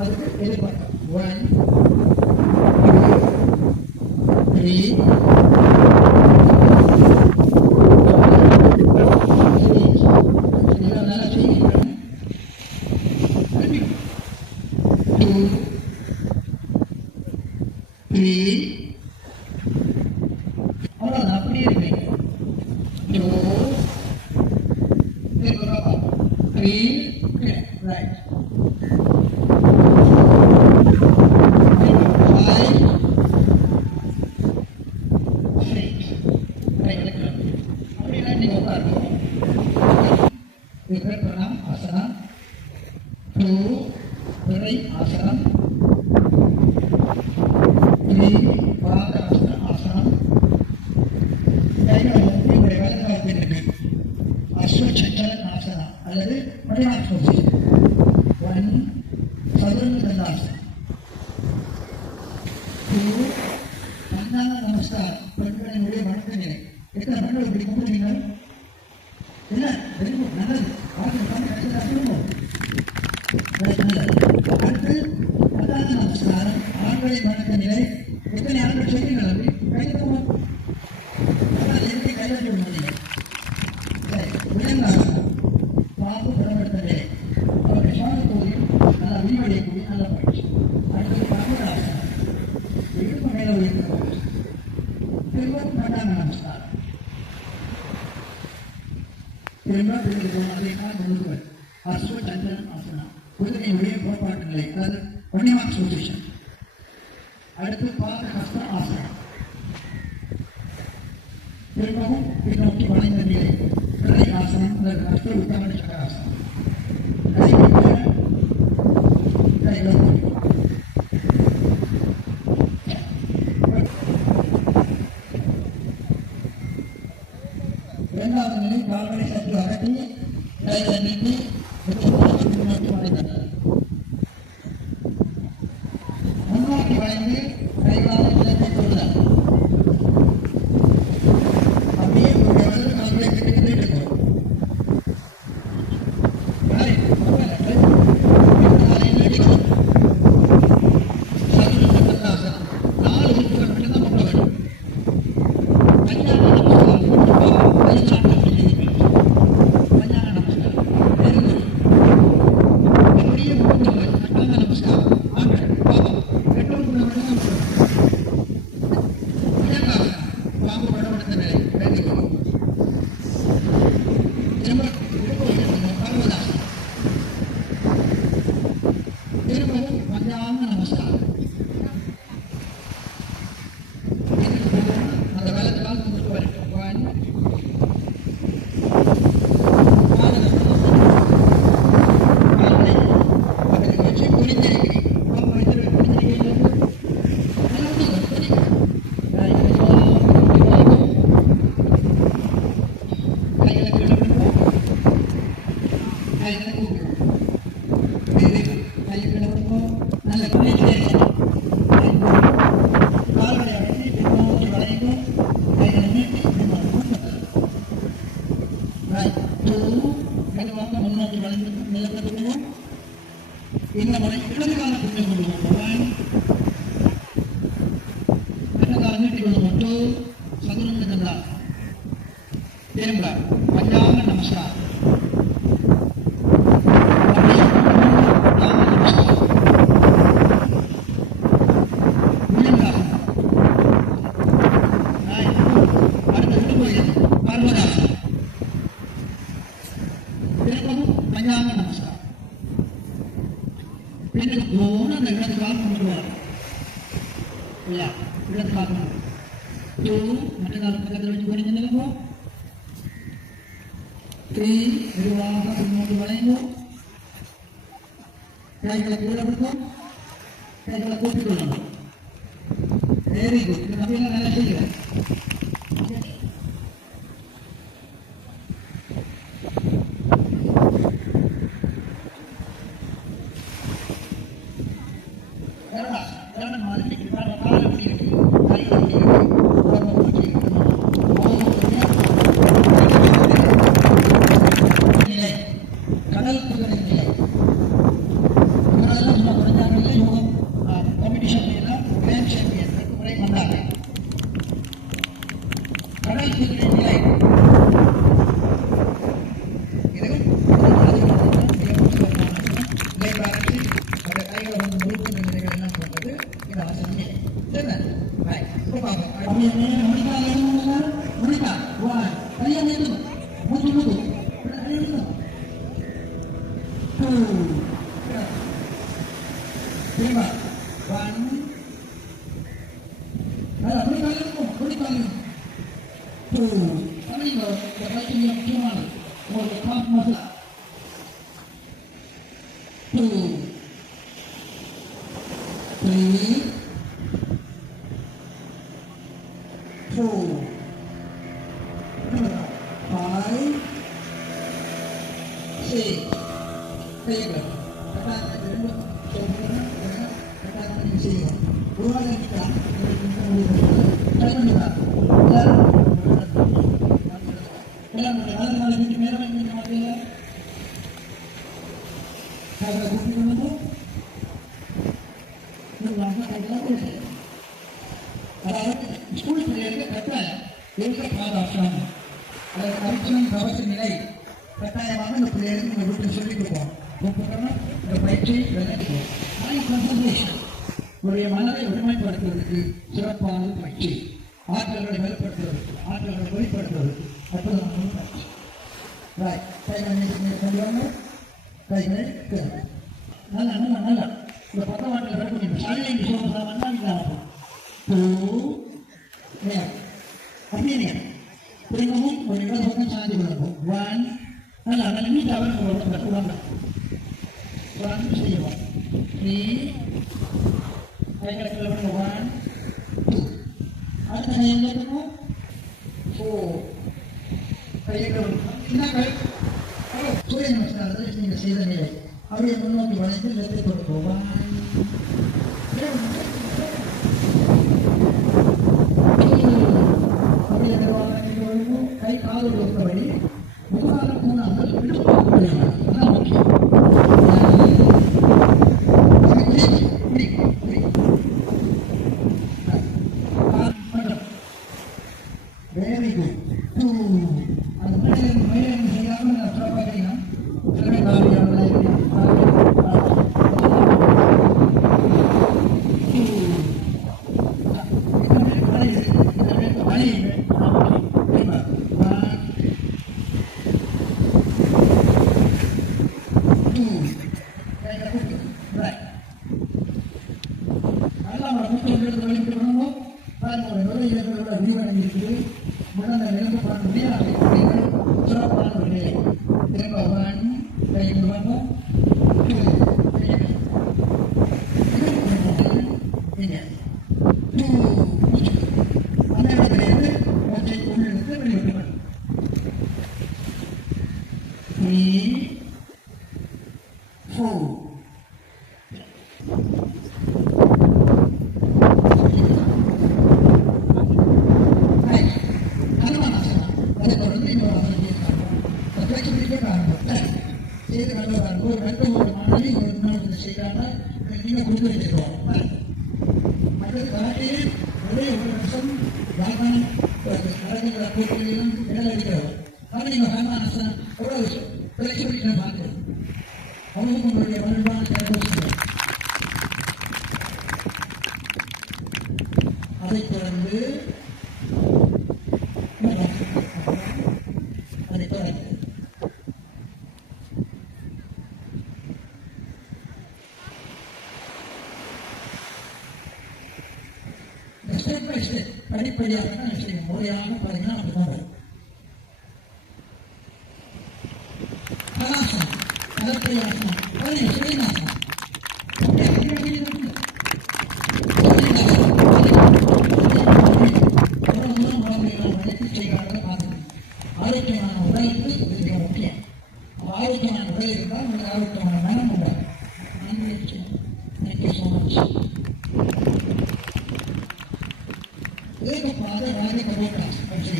அதுக்கு எதிர்பார்க்கலாம். 1 2 3 நல்லா செய்யுங்க. 2 3 அவ்வளோதான், அப்படியே இருப்பீங்க. 2 3 right 5 அப்படிலாம் நீங்கள் உட்காருங்க. விக்ரப்பணம் ஆசனம், 2 விரை ஆசனம், 3 பாதாசன ஆசனம். கைகளை உங்களுடைய வலது அஸ்வச்சல ஆசனம் அல்லது மணியாசனம். 1 சதுரங்க தண்டாசனம், 2 பஞ்சாங்க நமஸ்காரம். பெண்களினுடைய வணக்க நிலை. எத்தனை பெண்கள் இப்படி கும்பிடுவீங்க? என்ன நல்லது. அடுத்து பஞ்சாங்க நமஸ்காரம், ஆண்களின் வணக்க நிலை. எத்தனை ஆண்கள் செய்வீங்களா? கையெழுத்து எப்படி கையெழுத்து முடியும்? விலங்காசனம், பாம்பு படமெடுத்த நிலை. அவருடைய சுவாசத்தோடு நல்லா விரிவடையக்கூடிய நல்ல பயிற்சி. அடுத்தது பரமதாசனம், இடுப்பு மேல உயர்ந்த பயிற்சி. திரும்பவும் பஞ்சாங்க நமஸ்காரம். திரும்ப அதே கால் முழுக்குவல். அஸ்வ சந்திரன் ஆசனம், குதிரையுடைய புறப்பாட்டு நிலை, அதாவது ஒன்னிமார்க் பொசிஷன். அடுத்து பாத ஹஸ்த ஆசனம். திரும்பவும் பின்னோக்கி வளைந்த நிலை, கடை ஆசனம் அல்லது ஹஸ்த உத்தமன சக்கராசனம். இரண்டாவது நிலை, கால்களை சற்று அகட்டி கைகளை நீட்டி முன்னோக்கி வளைந்தனர். முன்னோக்கி வளைந்து கைகளால் நிலத்தை தொடுதல். அப்படியே ஒரு வலது கால்களை கட்டி நீட்டுக்கொள். சதுரங்க தண்டாசனம். 4 உறுப்புகள் மட்டும்தான் பண்ண வேண்டும். பஞ்சாங்க நமஸ்காரம் வெளிநாட்டில் செய்யுங்கள். பஞ்சாங்க நமஸ்காரம் அப்படியே முடிந்தவர்கள். பஞ்சாங்க நமஸ்காரம் ஆண்கள் பாவம் பெற்றோர்கள் மட்டும்தான் விலங்காசனம், பாம்பு படமெடுத்த நிலை. பர்வதாசனம். திரும்பவும் பஞ்சாங்க நமஸ்காரம். அந்த வலது கால் முன்னுக்கு வரட்டும். 1 காலை பக்கத்துக்கு வச்சு குனிந்திருக்கிறேன். கைகளை கிளம்புவோம். கைகளை கூப்பிடுவோம். கையை கிளம்புவோம். நல்ல கால்களை அடக்கி பின்னோக்கி வளைக்கும். கைகளை நீட்டி ரைட் 2 மெதுவாக முன்னோக்கி வளைந்து நிலப்பட்டுவோம். இந்த முறை இடது கால புரிந்து கொள்வோம். 1 இடது கால நீட்டி கொள்வோம். 2 சதுரங்க தண்டா. திரும்ப பஞ்சாங்க நமஸ்காரம். பர்வதாசனம். திரும்பவும் பஞ்சாங்க நமஸ்காரம். பின்னுக்கு போன அந்த இடது கால் கொண்டு வரும். இடது கால் 2 மற்ற கால் பக்கத்தில் வச்சு குறைஞ்ச நிலப்போம். 3 மெதுவாக பின்னோக்கி வளைவோம். கைகளை கீழே விடுவோம். கைகளை கூப்பிட்டு கொள்ளணும். Very good. இந்த நம்பியெல்லாம் நல்லா செய்கிறேன். கடல் குதிரை நிலை. இதெல்லாம் சும்மா குறைஞ்சாங்க. கடல் குதிரை நிலை ஸ்கூல் பிள்ளைகளுக்கு கட்டாயம் பாதுகாப்பாங்க கரிக்குலம் கவச நிலை கட்டாயமாக இந்த பிள்ளைகளுக்கு இந்த வீட்டில் சொல்லிக் கொடுப்போம். இந்த பயிற்சியை விளையாடுவோம். உடைய மனதை ஒருமைப்படுத்துவதற்கு சிறப்பான பயிற்சி, ஆற்றல்களை வெளிப்படுத்துவதற்கு, ஆற்றல்களை வெளிப்படுத்துவதற்கு அற்புதமான பயிற்சி. கைகளை கைகளை நல்லா நல்லா நல்லா இந்த பக்கவாட்டில் நடக்கும் சைலண்ட் சொல்லுறாங்கன்னா அப்படியே திரும்பவும் ஒரு இடப்பக்கம் சாந்தி விளக்கும். ஒன் நல்லா நல்ல நீட்டாக வாங்க ஒன் செய்வோம். த்ரீ கைகளை ஒன் டூ அடுத்த கை எங்க இருக்கணும்? ஃபோர் கைகள் சூரிய நமஸ்காரத்தில் நீங்கள் செய்த நிலை அப்படியே முன்னோக்கி வளைந்து வெற்றி கொடுப்போம். அப்படியே கை காதல் கொடுத்தபடி முகாரம் போனாமல் அதான் முக்கியம். Very good. அந்த மேலே செய்யாமல் நான் பார்த்தீங்கன்னா அதை தொடர்ந்து ஸ்டெப் பை ஸ்டெப் படிப்படியாக தான் செய்யும். முறையாக பார்த்தீங்கன்னா அப்படிதான் வரும். கலாசனம், கலப்பிரியாசனம், சுயநாசனம் ஆரோக்கியமான உடலுக்கு இது மிக முக்கியம். ஆரோக்கியமான உடல் இருந்தால் உங்களுக்கு ஆரோக்கியமான மனம் உண்டாகும். Thank you so much. வேகப்பாக வேக கபோட்டாஸ் பற்றி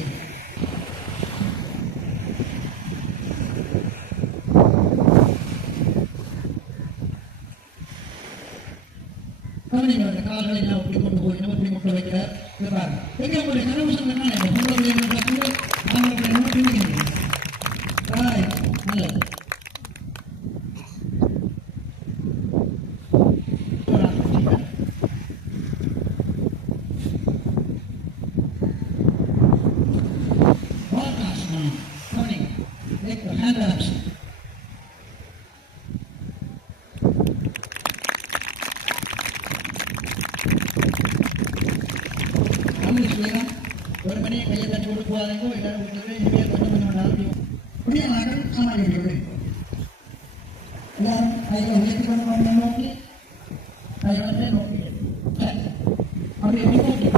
கால்களை எல்லாம் அப்படி கொண்டு போய் நம்ம இப்படி முட்டை வைக்கிறார். எங்க உங்களுடைய கனவு சொன்னா நாங்கள் சமாளிக்கிறது. எல்லாரும் கைகளை உயர்த்தி கொண்டு நோக்கி கைகளை நோக்கி அப்படி நோக்கி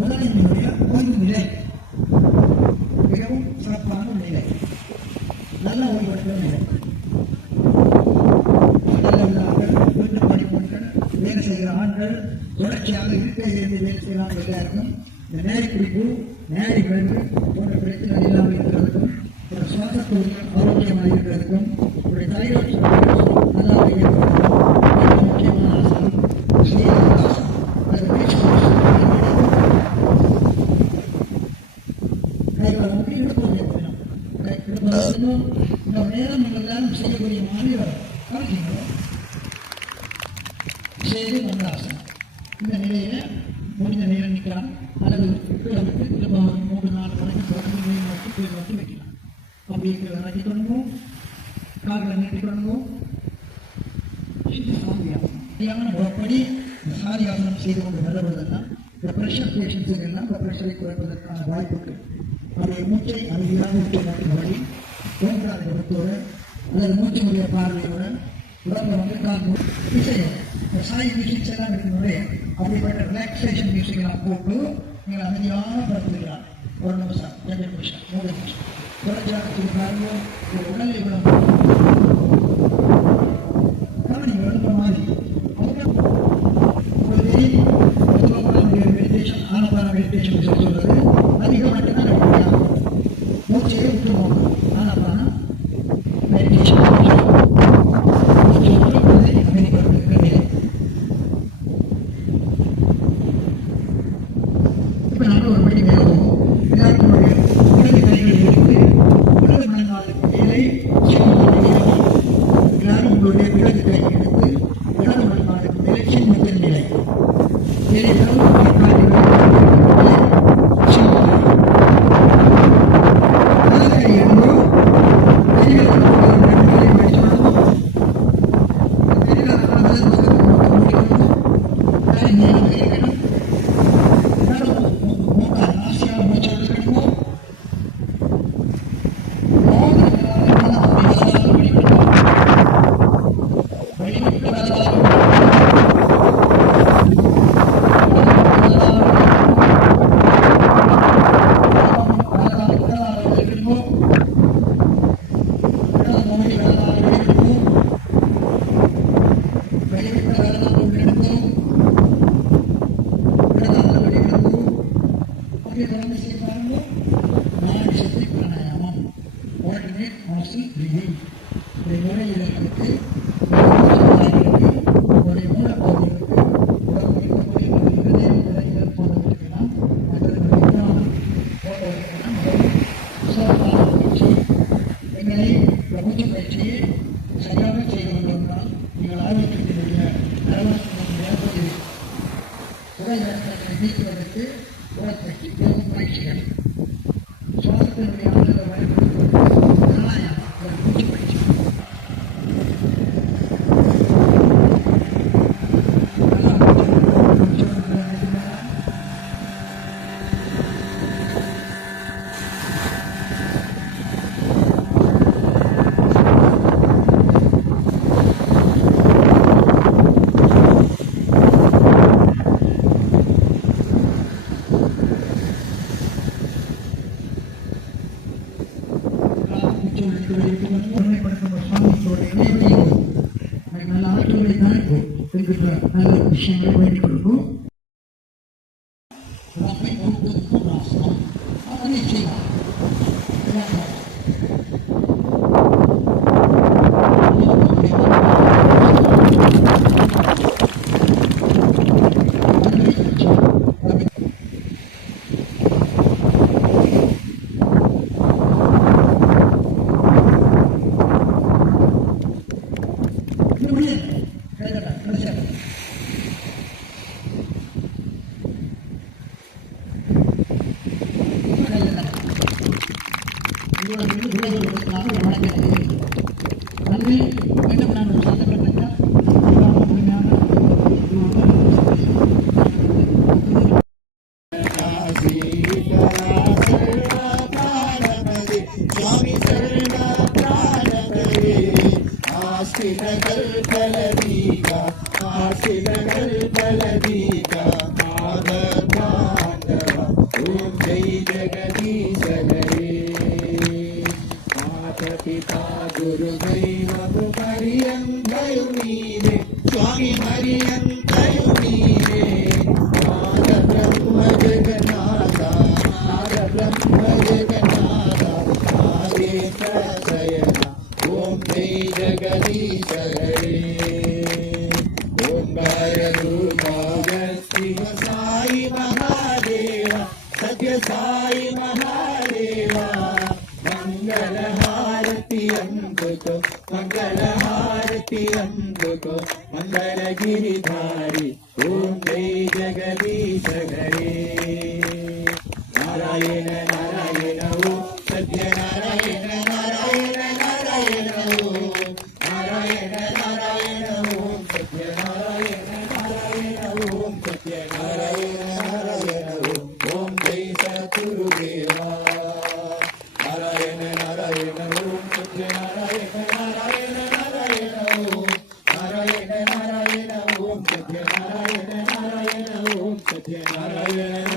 முதலினுடைய ஓய்வு நிலை மிகவும் சிறப்பான நிலை, நல்ல ஓய்வெடுக்கிற நிலை. வீட்டு படிப்புகள், வேலை செய்கிற ஆண்கள் தொடர்ச்சியாக இருக்கையிலிருந்து வேலை செய்யலாம் எல்லாருக்கும் இந்த நேரி பிடிப்பு, நேரி கழிவு போன்ற பிரச்சனை இல்லாமல் இருக்கிறதுக்கும், ஒரு சுவாசத்தோடு ஆரோக்கியமாக இருக்கிறதுக்கும், ஒரு தைராய்டு நல்லாக இருக்கிறதுக்கும் முக்கியமான ஆசனம் ஸ்ரீராசாசனம். இந்த நேரம் நீங்கள் எல்லாரும் செய்யக்கூடிய மாதிரி செய்து மந்தாசனம். இந்த நிலையில முடிந்த நேரம் நிற்கலாம் அல்லது விட்டு திரும்ப 3-4 கணக்கு தொடர்ந்து நோக்கி பேர் நோக்கி வைக்கலாம். அப்படி இறக்கி தொடங்கும், கால்களை நீட்டி தொடங்கும். இது சாதியாசனம். முறைப்படி இந்த சாதியாசனம் செய்து கொண்டு வருவதெல்லாம் இந்த ப்ரெஷர் பேஷண்ட்ஸுக்கு எல்லாம் இந்த ப்ரெஷரை குறைப்பதற்கான வாய்ப்புகள். அவருடைய மூச்சை அமைதியாக விட்டு மாற்றும்படி தோன்றாத இடத்தோடு அல்லது மூச்சினுடைய பார்வையோடு உடம்பை வந்து காண்பு விஷயம் இந்த சாய் மியூசிக்ஸ் எல்லாம் இருக்கிறதே அப்படிப்பட்ட ரிலாக்ஸேஷன் மியூசிக் எல்லாம் போட்டு நீங்கள் அமைதியாக படுத்துக்கலாம். 1 நிமிஷம், 2 நிமிஷம், 3 நிமிஷம் தொடர்ச்சியாக பாருங்க. ஒரு உடலை கவனிங்க எழுதுற மாதிரி மெடிடேஷன், ஆனபான மெடிடேஷன் சொல்றது அதிகமாக தான் மூச்சையே விட்டு போகணும். ஆனபான மெடிடேஷன் இப்ப நம்ம ஒரு படி மேலும் எல்லாருக்கும் இடது கைகள் எடுத்து இடது மனநாளுக்கு மேலே எல்லாரும் உங்களுடைய இடது கை எடுத்து இடது மனநாளுக்கு மேலே சின்ன நிலை நீக்குவதற்கு உடற்பயிற்சி, யோக பயிற்சிகள், சுவாசத்தினுடைய ஆற்றலை பயன்படுத்துவது, பிராணாயாமம், மூச்சு பயிற்சி. நடக்கும் என்கின்ற நல்ல விஷயங்களை வேண்டிக் கொள்வோம். நம்மை ஒருவருக்கும் ராசனம் அதனை செய்வார். மீண்டும் நான் சந்தர்ப்பம் पिता गुरुदैवं पर्यन्तयु नीरे स्वामी पर्यन्तयु नीरे नाद ब्रह्म जगन्नाथा नाद ब्रह्म जगन्नाथा आदि प्रचयन ओम जय जगदीश हरे ओम भैरवरूपाय शिव साई महादेव सत्य साई महादेवा मंगलहारति अंबुको मंगलहारति अंबुको मंगलगिरिधारी ओम जय जगदीश हरे नारायण नारायण ओम सत्य नारायण नारायण नारायण ओम नारायण नारायण ओम सत्य नारायण नारायण ओम सत्य नारायण नारायण ओम जय सद्गुरुदेवा नारायण नारायण ओम सत्य नारायण नारायण नारायण ओम नारायण नारायण ओम सत्य नारायण नारायण ओम सत्य नारायण